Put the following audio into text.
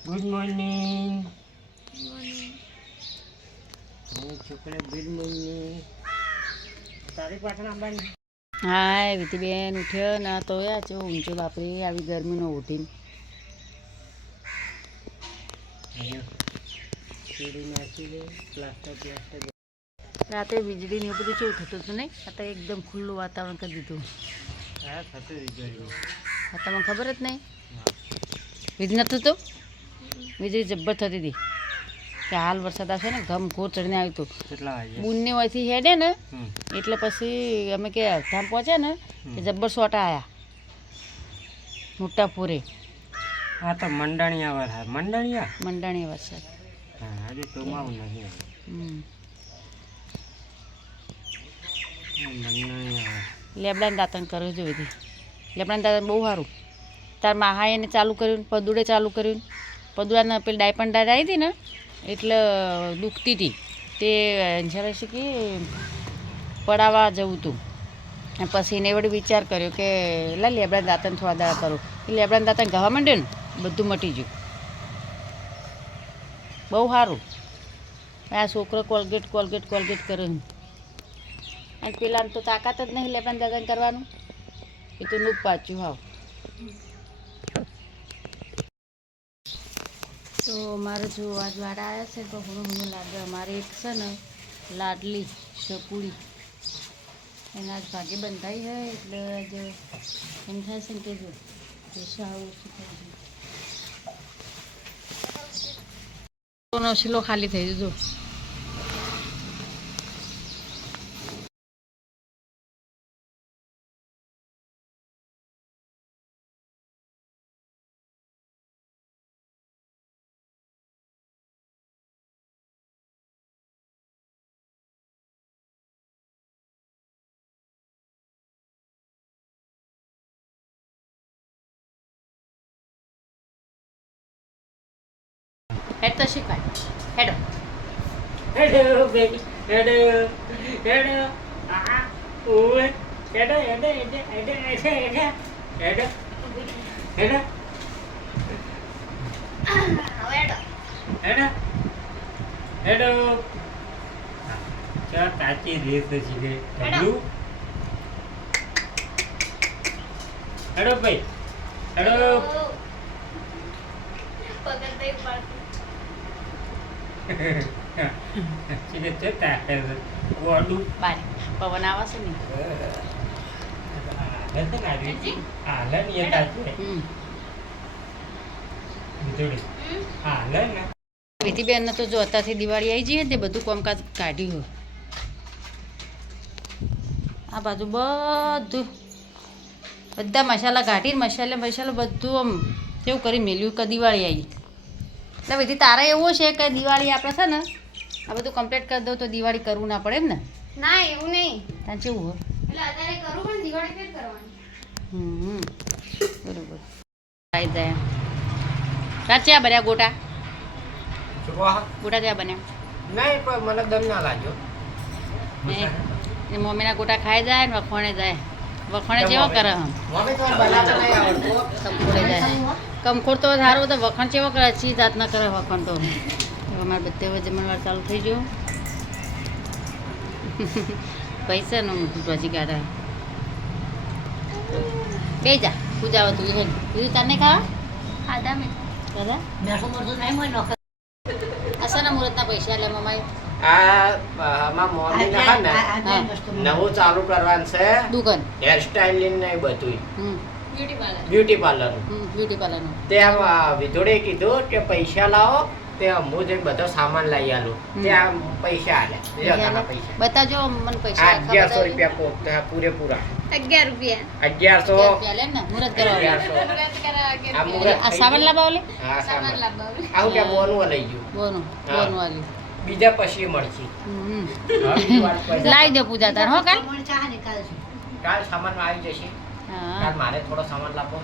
Good morning. છોકરા good morning. તારીખ પાછળ આવવાની. હાય વિધિબેન ઉઠ્યો ને તો યા છે ઊંચો બાપરી આવી ગરમીનો ઉઠીને રાત્રે વીજળી ને એવું બધું કેવું થતું હતું નહીં આ તો એકદમ ખુલ્લું વાતાવરણ કરી દીધું. હા થતું વીજળી. હા તમને ખબર જ નહીં વીજ નતું તો વીજળી જબ્બર થતી હતી કે હાલ વરસાદ આવશે ને ઘમ ઘોર ચડીને આવ્યું હતું. કેટલા વાગે? બુનની વયથી હેડે ને એટલે પછી અમે કે અડધામ પહોંચે ને કે જબ્બર સોટા આવ્યા મોટા પૂરે. હા તો મંડાણીયા વાર હા મંડાણી વરસાદ. હા આજે તો માવું નહીં. મંડાણીયા વાર લેબડાને દાંતણ કર્યું જોઈ હતી. લેબડાને દાંતણ બહુ સારું. તાર માહાએ એને ચાલુ કર્યું, પદુડે ચાલુ કર્યું. પદુડાને પેલી ડાયપણ દાદ આવી હતી ને એટલે દુખતી હતી તે જ્યારે છે કે પડાવવા જવું હતું. અને પછી એને વળી વિચાર કર્યો કે લા લેબડા દાંતણ થોડા દાડા કરું. એ લેબડાને દાંતણ ઘવા માંડ્યું ને બધું મટી ગયું. બહુ સારું. આ છોકરો કોલગેટ કરે. અને પેલાને તો તાકાત જ નહીં લેબડાને દાંતણ કરવાનું. એ તો નૂપ પાછું હાવ. તો મારે જો આજ વાડા આવ્યા છે તો ઘણું લાગે. અમારે એક છે ને લાડલી શપુડી એને આજ ભાગે બંધાઈ હોય એટલે આજે એમ થાય છે ને કે જો આવું શું થાય શીલો ખાલી થઈ દીધો. હેડ તો શીખવાય. હેડો હેડો બેબી હેડો આ ઓય હેડો હેડો ચા તાચી રેસ છે હેડો હેડો ભાઈ હેડો ચીને ચતા ઓડું બારે પવન આવે છે ને વિધિબેનને તો જો અત્યારથી દિવાળી આવી જઈએ તે બધું કામકાજ કાઢ્યું હોય. આ બાજુ બધા મસાલા કાઢીને મસાલો બધું આમ કેવું કરી મેલ્યું કે દિવાળી આવી. એટલે વિધિ તારે એવું છે કે દિવાળી આપણે છે ને આ બધું કમ્પ્લીટ કરી દઉં તો દિવાળી કરવું ના પડે એમ ને? ના એવું નહીં. ત્યાં કેવું હોય એટલે અત્યારે કરું પણ દિવાળી ફેર કરવાની. બરોબર. આવી જાય સાચે આ બન્યા ગોટા ત્યાં બન્યા નહીં પણ મને દમ ના લાગ્યો. મમ્મીના ગોટા ખાઈ જાય ને વખોણે જાય. વખોણે જેવો કરે હમ કંખોડે જાય. કંખોડ તો સારું તો વખણ ચેવો કરે ચી જાત ના કરે વખણ તો. અમારે બધે હવે જમણવાર ચાલુ થઈ ગયું. પૈસા નું પછી કાઢા બે જા પૂજા તું હે બીજું તાર નહીં ખાવા ખાધા મેં દાદા અસાના મુહૂર્તના પૈસા લે મમ્માએ નવું ચાલુ કરવાનું છે દુકાન હેર સ્ટાઇલિંગ ને બધું beauty parlour. Beauty parlour beauty પાર્લરનું ત્યાં વિધોડે કીધું કે પૈસા લાવો ત્યાં હું જઈને બધો સામાન લઈ આલું ત્યાં પૈસા આલ્યા પૈસા બતાજો મને પૈસા 1100 રૂપિયા પૂરેપૂરા 11 રૂપિયા. 1100 લે ને મુહૂર્ત કરાવો. આ મુહૂર્ત આ સાવન લાવવા લે હા સામાન સામાન લાવવા. આવું કે બોનું લઈ ગયું બોનું હા. બોનું વાલી બીજા પછી મળશે લાવી દો પૂજા તાર હો કાલ કાલ સામાન આવી જશે હા કાલ મારે થોડો સામાન લાવો